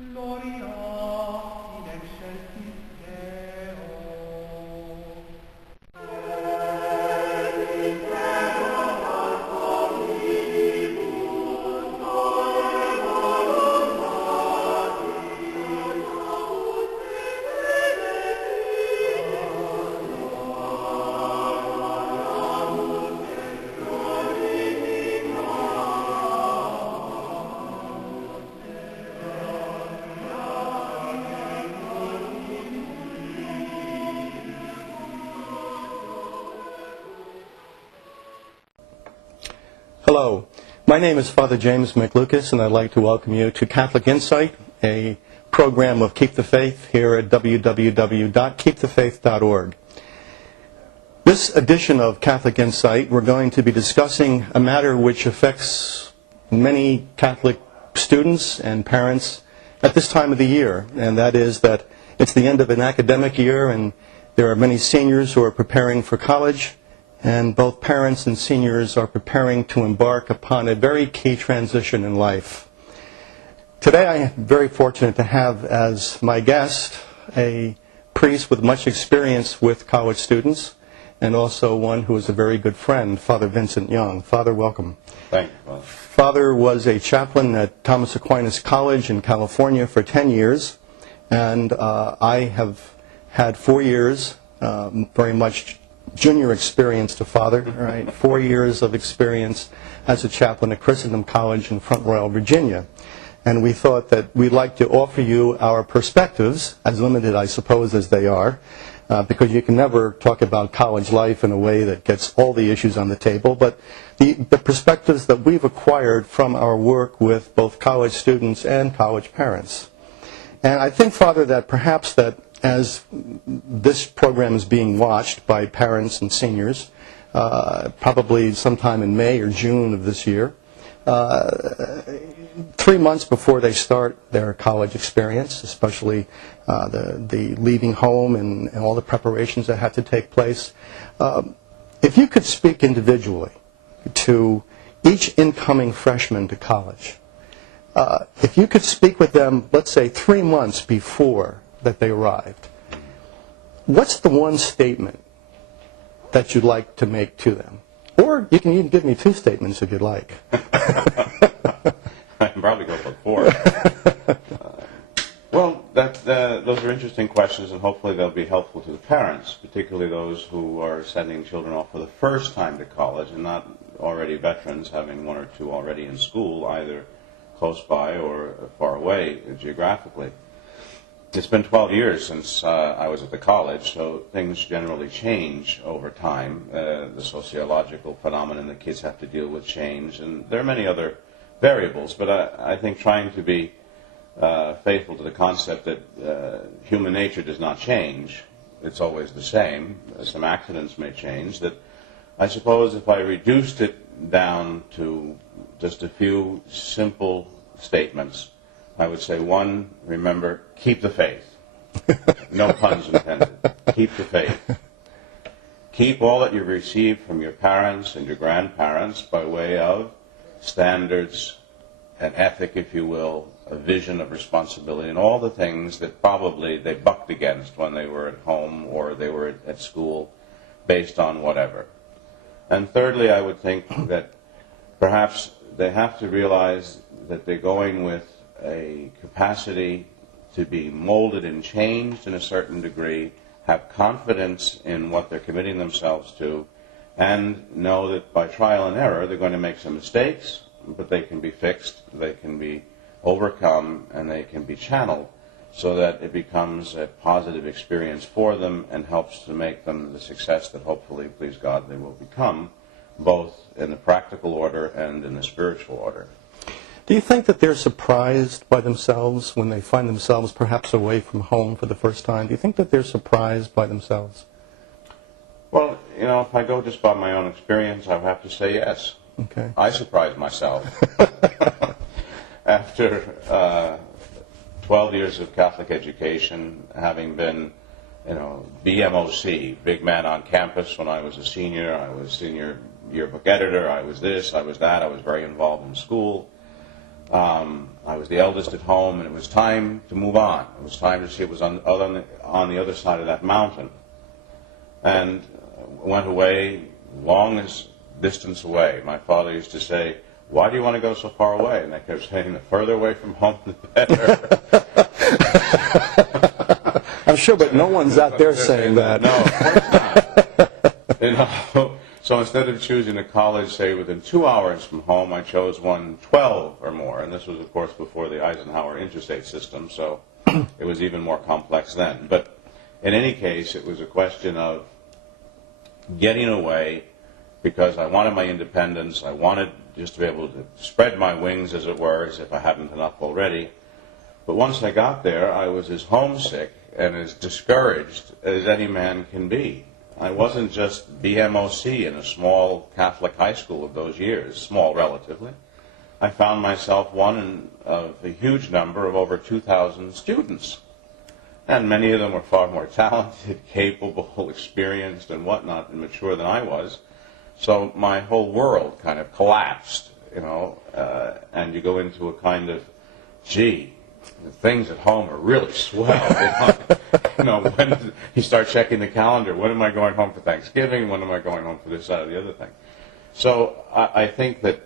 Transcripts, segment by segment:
Gloria in excelsis Deo. Hello, my name is Father James McLucas, and I'd like to welcome you to Catholic Insight, a program of Keep the Faith here at www.keepthefaith.org. This edition of Catholic Insight, we're going to be discussing a matter which affects many Catholic students and parents at this time of the year, and that is that it's the end of an academic year, and there are many seniors who are preparing for college. And both parents and seniors are preparing to embark upon a very key transition in life. Today I am very fortunate to have as my guest a priest with much experience with college students and also one who is a very good friend, Father Vincent Young. Father, welcome. Thank you, Father. Father was a chaplain at Thomas Aquinas College in California for 10 years, and I have had 4 years, very much junior experience to Father, right? 4 years of experience as a chaplain at Christendom College in Front Royal, Virginia. And we thought that we'd like to offer you our perspectives, as limited, I suppose, as they are, because you can never talk about college life in a way that gets all the issues on the table, but the perspectives that we've acquired from our work with both college students and college parents. And I think, Father, that perhaps that as this program is being watched by parents and seniors, probably sometime in May or June of this year, 3 months before they start their college experience, especially the leaving home and all the preparations that have to take place. If you could speak individually to each incoming freshman to college, if you could speak with them, let's say 3 months before that they arrived, what's the one statement that you'd like to make to them? Or you can even give me 2 statements if you'd like. I can probably go for 4. Well, those are interesting questions, and hopefully they'll be helpful to the parents, particularly those who are sending children off for the first time to college and not already veterans, having 1 or 2 already in school, either close by or far away geographically. It's been 12 years since I was at the college, so things generally change over time. The sociological phenomenon that kids have to deal with change, and there are many other variables, but I think trying to be faithful to the concept that human nature does not change, it's always the same, some accidents may change, that I suppose if I reduced it down to just a few simple statements, I would say, 1, remember, keep the faith. No puns intended. Keep the faith. Keep all that you've received from your parents and your grandparents by way of standards, an ethic, if you will, a vision of responsibility, and all the things that probably they bucked against when they were at home or they were at school, based on whatever. And thirdly, I would think that perhaps they have to realize that they're going with a capacity to be molded and changed in a certain degree, have confidence in what they're committing themselves to, and know that by trial and error they're going to make some mistakes, but they can be fixed, they can be overcome, and they can be channeled so that it becomes a positive experience for them and helps to make them the success that hopefully, please God, they will become, both in the practical order and in the spiritual order. Do you think that they're surprised by themselves when they find themselves perhaps away from home for the first time? Do you think that they're surprised by themselves? Well, if I go just by my own experience, I would have to say yes. Okay. I surprised myself. After 12 years of Catholic education, having been, BMOC, big man on campus when I was a senior, I was senior yearbook editor, I was this, I was that, I was very involved in school. I was the eldest at home, and it was time to move on. It was time to see what was on the other side of that mountain. And went away longest distance away. My father used to say, "Why do you want to go so far away?" And I kept saying, "The further away from home, the better." I'm sure, but no one's out there saying that. No, of course not. You know, so instead of choosing a college, say, within 2 hours from home, I chose one 12 or more. And this was, of course, before the Eisenhower interstate system, so it was even more complex then. But in any case, it was a question of getting away because I wanted my independence. I wanted just to be able to spread my wings, as it were, as if I hadn't enough already. But once I got there, I was as homesick and as discouraged as any man can be. I wasn't just BMOC in a small Catholic high school of those years, small relatively. I found myself one of a huge number of over 2,000 students. And many of them were far more talented, capable, experienced, and whatnot, and mature than I was. So my whole world kind of collapsed, you know, and you go into a kind of, gee, the things at home are really swell. You know, when you start checking the calendar, when am I going home for Thanksgiving? When am I going home for this, that, or the other thing? So I think that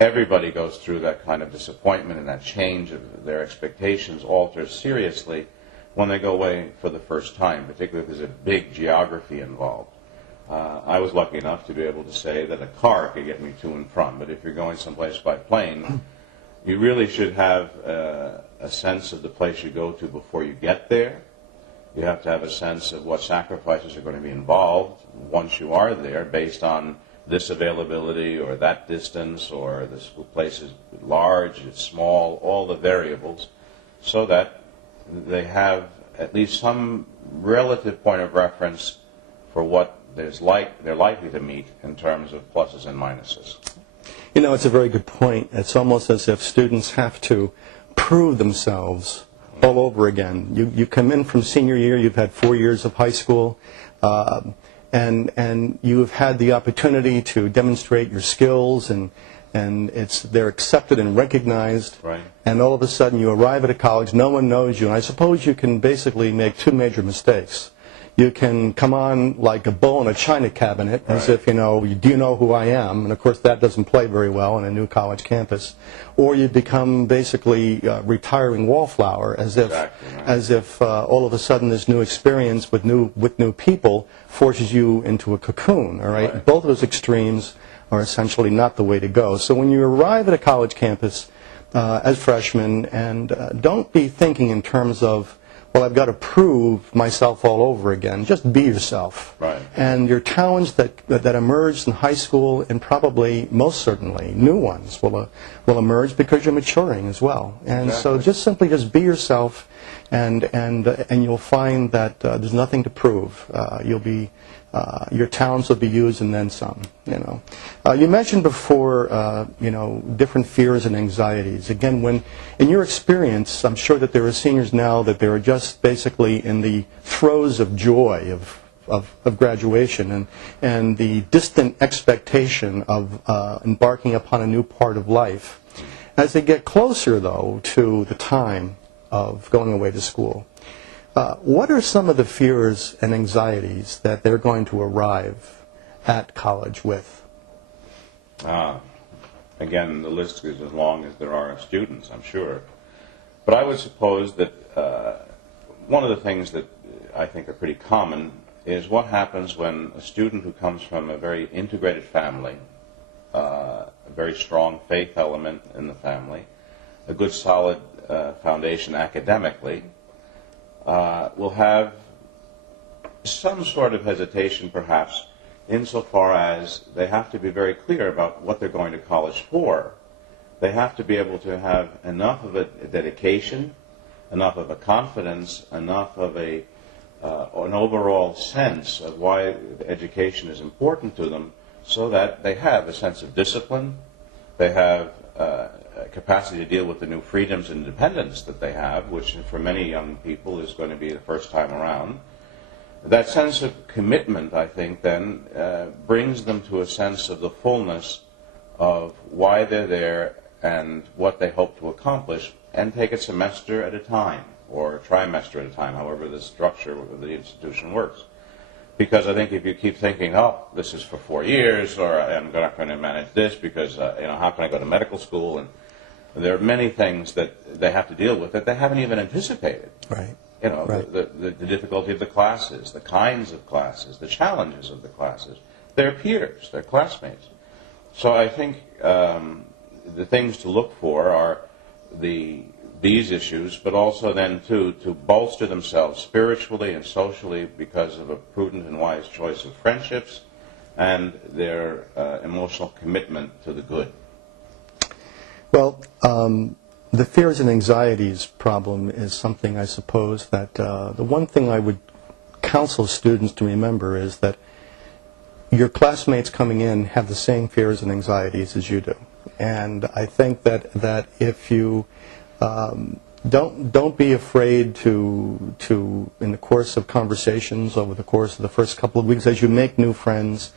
everybody goes through that kind of disappointment, and that change of their expectations alters seriously when they go away for the first time, particularly if there's a big geography involved. I was lucky enough to be able to say that a car could get me to and from, but if you're going someplace by plane, you really should have a sense of the place you go to before you get there. You have to have a sense of what sacrifices are going to be involved once you are there based on this availability or that distance or this place is large, it's small, all the variables, so that they have at least some relative point of reference for what they're likely to meet in terms of pluses and minuses. You know, it's a very good point. It's almost as if students have to prove themselves all over again. You come in from senior year, you've had 4 years of high school, and you've had the opportunity to demonstrate your skills, and they're accepted and recognized. Right. And all of a sudden you arrive at a college, no one knows you, and I suppose you can basically make two major mistakes. You can come on like a bull in a china cabinet, as if, you know, do you know who I am? And of course that doesn't play very well on a new college campus. Or you become basically retiring wallflower, as if all of a sudden this new experience with new people forces you into a cocoon. All right? Both of those extremes are essentially not the way to go. So when you arrive at a college campus as freshmen, and don't be thinking in terms of, well, I've got to prove myself all over again. Just be yourself. Right. And your talents that emerged in high school, and probably, most certainly, new ones will emerge because you're maturing as well. And so just be yourself, and you'll find that there's nothing to prove. Your talents will be used and then some. You know, you mentioned before, different fears and anxieties. Again, in your experience, I'm sure that there are seniors now that they are just basically in the throes of joy of graduation and the distant expectation of embarking upon a new part of life. As they get closer, though, to the time of going away to school, what are some of the fears and anxieties that they're going to arrive at college with? Again, the list is as long as there are students, I'm sure. But I would suppose that one of the things that I think are pretty common is what happens when a student who comes from a very integrated family, a very strong faith element in the family, a good solid foundation academically, will have some sort of hesitation, perhaps, insofar as they have to be very clear about what they're going to college for. They have to be able to have enough of a dedication, enough of a confidence, enough of an overall sense of why education is important to them, so that they have a sense of discipline, they have capacity to deal with the new freedoms and independence that they have, which for many young people is going to be the first time around. That sense of commitment, I think, then brings them to a sense of the fullness of why they're there and what they hope to accomplish, and take it semester at a time, or trimester at a time, however the structure of the institution works. Because I think if you keep thinking, oh, this is for 4 years, or I'm not going to manage this because, how can I go to medical school? And there are many things that they have to deal with that they haven't even anticipated. Right. Right. The difficulty of the classes, the kinds of classes, the challenges of the classes, their peers, their classmates. So I think the things to look for are these issues, but also then to bolster themselves spiritually and socially because of a prudent and wise choice of friendships and their emotional commitment to the good. Well, the fears and anxieties problem is something, I suppose, that the one thing I would counsel students to remember is that your classmates coming in have the same fears and anxieties as you do. And I think that if you don't be afraid to, in the course of conversations over the course of the first couple of weeks, as you make new friends,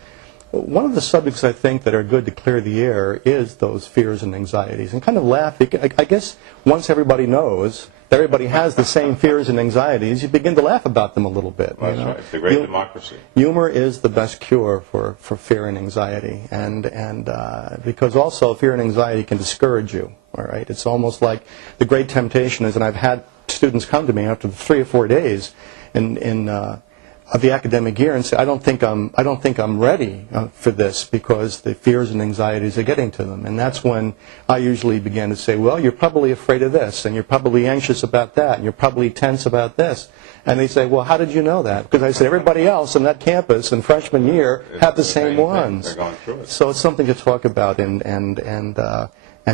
one of the subjects I think that are good to clear the air is those fears and anxieties. And kind of laugh. I guess once everybody knows that everybody has the same fears and anxieties, you begin to laugh about them a little bit. That's right. It's a great democracy. Humor is the best cure for fear and anxiety. And because also fear and anxiety can discourage you. All right. It's almost like the great temptation is, and I've had students come to me after 3 or 4 days of the academic year and say, I don't think I'm ready for this because the fears and anxieties are getting to them. And that's when I usually begin to say, well, you're probably afraid of this, and you're probably anxious about that, and you're probably tense about this. And they say, well, how did you know that? Because I said, everybody else on that campus in freshman year have the same ones. They're going through it. So it's something to talk about and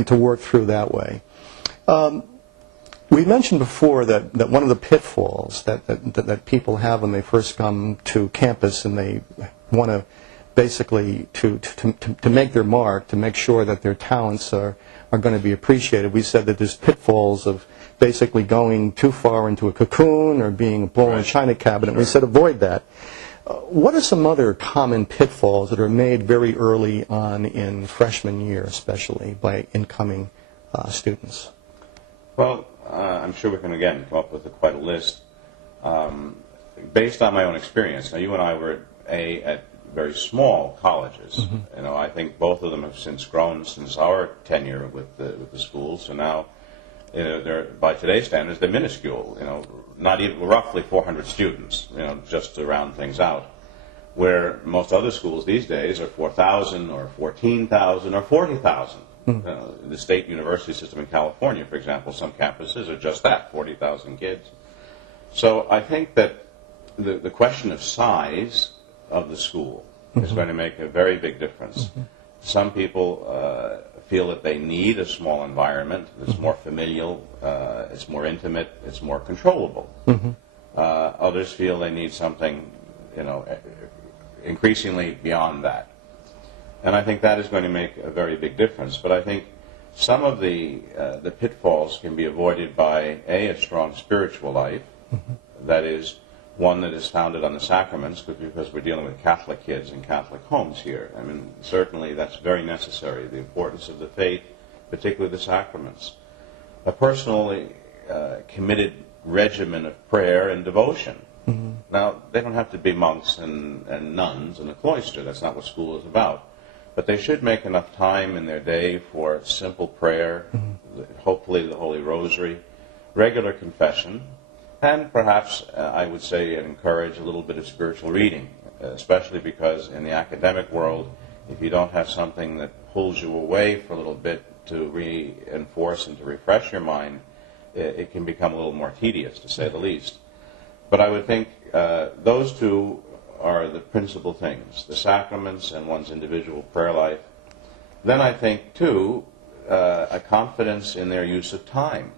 to work through that way. We mentioned before that one of the pitfalls that people have when they first come to campus and they want to basically to make their mark, to make sure that their talents are going to be appreciated. We said that there's pitfalls of basically going too far into a cocoon or being a bull in a china cabinet. We said avoid that. What are some other common pitfalls that are made very early on in freshman year, especially by incoming students? Well, I'm sure we can, again, come up with quite a list. Based on my own experience, now you and I were at very small colleges. Mm-hmm. I think both of them have since grown since our tenure with the school. So now, they're, by today's standards, they're minuscule. Not even roughly 400 students. Just to round things out. Where most other schools these days are 4,000 or 14,000 or 40,000. The state university system in California, for example, some campuses are just that, 40,000 kids. So I think that the question of size of the school is going to make a very big difference. Some people feel that they need a small environment that's more familial, it's more intimate, it's more controllable. Others feel they need something, increasingly beyond that. And I think that is going to make a very big difference. But I think some of the pitfalls can be avoided by, a strong spiritual life, that is, one that is founded on the sacraments, because we're dealing with Catholic kids in Catholic homes here. I mean, certainly that's very necessary, the importance of the faith, particularly the sacraments. A personally committed regimen of prayer and devotion. Now, they don't have to be monks and nuns in a cloister. That's not what school is about. But they should make enough time in their day for simple prayer, hopefully the Holy Rosary, regular confession, and perhaps, I would say, encourage a little bit of spiritual reading, especially because in the academic world, if you don't have something that pulls you away for a little bit to reinforce and to refresh your mind, it can become a little more tedious, to say the least. But I would think those two are the principal things, the sacraments and one's individual prayer life. Then I think, too, a confidence in their use of time.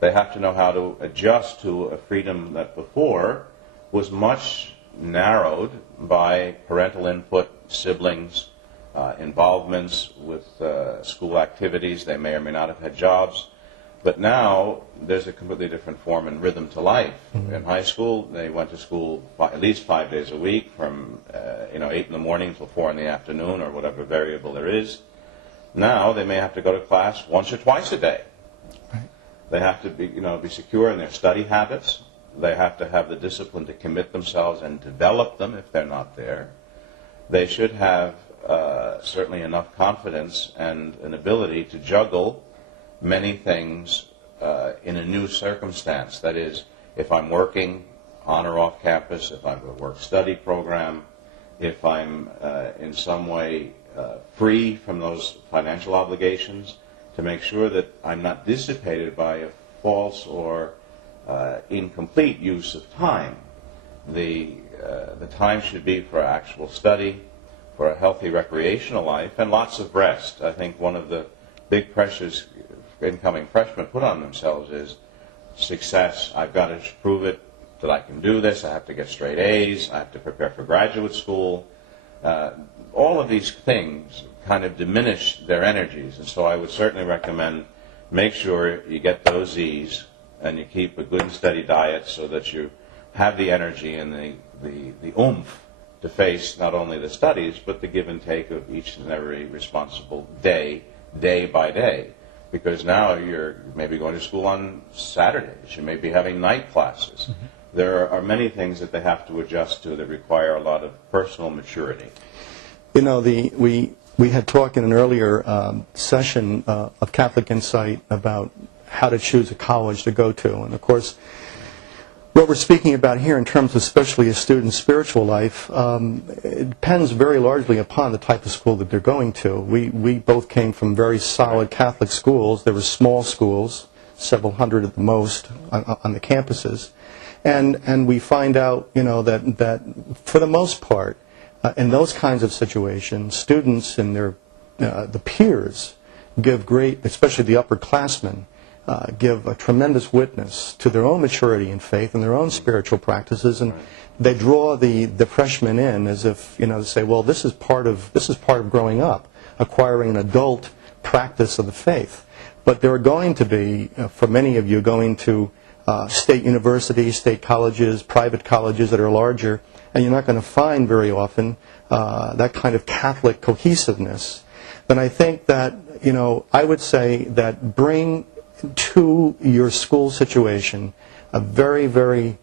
They have to know how to adjust to a freedom that before was much narrowed by parental input, siblings, involvements with school activities. They may or may not have had jobs. But now there's a completely different form and rhythm to life. In high school, they went to school at least 5 days a week, from 8 in the morning till 4 in the afternoon, or whatever variable there is. Now they may have to go to class once or twice a day. They have to be secure in their study habits. They have to have the discipline to commit themselves and develop them if they're not there. They should have certainly enough confidence and an ability to juggle many things in a new circumstance. That is, if I'm working on or off campus, if I'm a work-study program, if I'm in some way free from those financial obligations, to make sure that I'm not dissipated by a false or incomplete use of time. The time should be for actual study, for a healthy recreational life, and lots of rest. I think one of the big pressures incoming freshmen put on themselves is success. I've got to prove it that I can do this. I have to get straight A's. I have to prepare for graduate school. All of these things kind of diminish their energies, and so I would certainly recommend make sure you get those Z's and you keep a good and steady diet so that you have the energy and the oomph to face not only the studies but the give and take of each and every responsible day by day. Because now you're maybe going to school on Saturdays, you may be having night classes. Mm-hmm. There are many things that they have to adjust to that require a lot of personal maturity. You know, we had talked in an earlier session of Catholic Insight about how to choose a college to go to. And of course, what we're speaking about here in terms of especially a student's spiritual life, it depends very largely upon the type of school that they're going to. We both came from very solid Catholic schools. There were small schools, several hundred at the most, on the campuses. And we find out, you know, that for the most part, in those kinds of situations, students and the peers give great, especially the upperclassmen, give a tremendous witness to their own maturity in faith and their own spiritual practices, and they draw the freshmen in as if, you know, to say, well, this is part of growing up, acquiring an adult practice of the faith. But there are going to be, for many of you, going to state universities, state colleges, private colleges that are larger, and you're not going to find very often that kind of Catholic cohesiveness. Then I think that, you know, I would say that bring to your school situation a very, very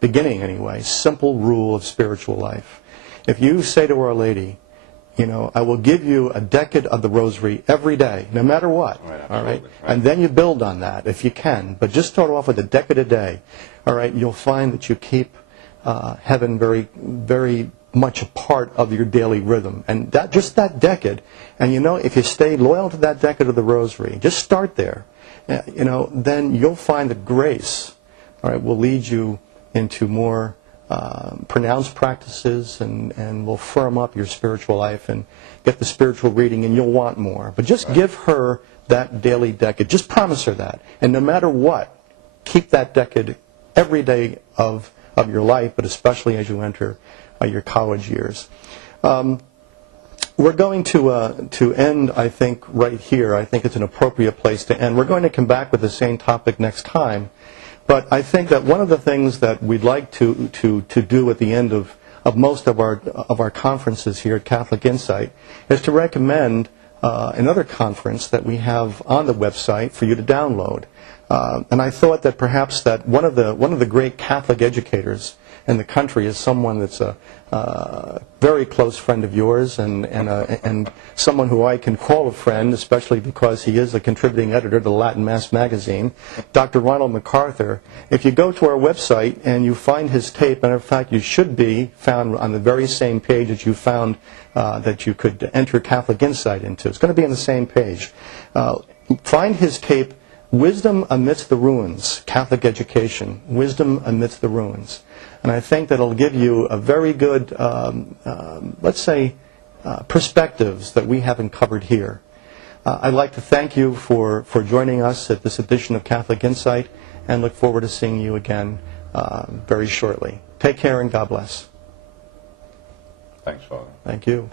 beginning anyway, simple rule of spiritual life. If you say to Our Lady, you know, I will give you a decade of the Rosary every day, no matter what, all right? And then you build on that if you can, but just start off with a decade a day, all right? You'll find that you keep heaven very, very much a part of your daily rhythm. And that just that decade, and you know, if you stay loyal to that decade of the Rosary, just start there. You know, then you'll find that grace, all right, will lead you into more pronounced practices and will firm up your spiritual life and get the spiritual reading, and you'll want more. But just give her that daily decade. Just promise her that. And no matter what, keep that decade every day of your life, but especially as you enter your college years. We're going to end, I think, right here. I think it's an appropriate place to end. We're going to come back with the same topic next time. But I think that one of the things that we'd like to do at the end of most of our conferences here at Catholic Insight is to recommend another conference that we have on the website for you to download. And I thought that perhaps that one of the great Catholic educators in the country is someone that's a very close friend of yours and someone who I can call a friend, especially because he is a contributing editor to the Latin Mass magazine, Dr. Ronald MacArthur. If you go to our website and you find his tape, and in fact you should be found on the very same page that you found that you could enter Catholic Insight into. It's going to be on the same page. Find his tape, Wisdom Amidst the Ruins, Catholic Education, Wisdom Amidst the Ruins. And I think that it'll give you a very good, let's say, perspectives that we haven't covered here. I'd like to thank you for joining us at this edition of Catholic Insight and look forward to seeing you again very shortly. Take care and God bless. Thanks, Father. Thank you.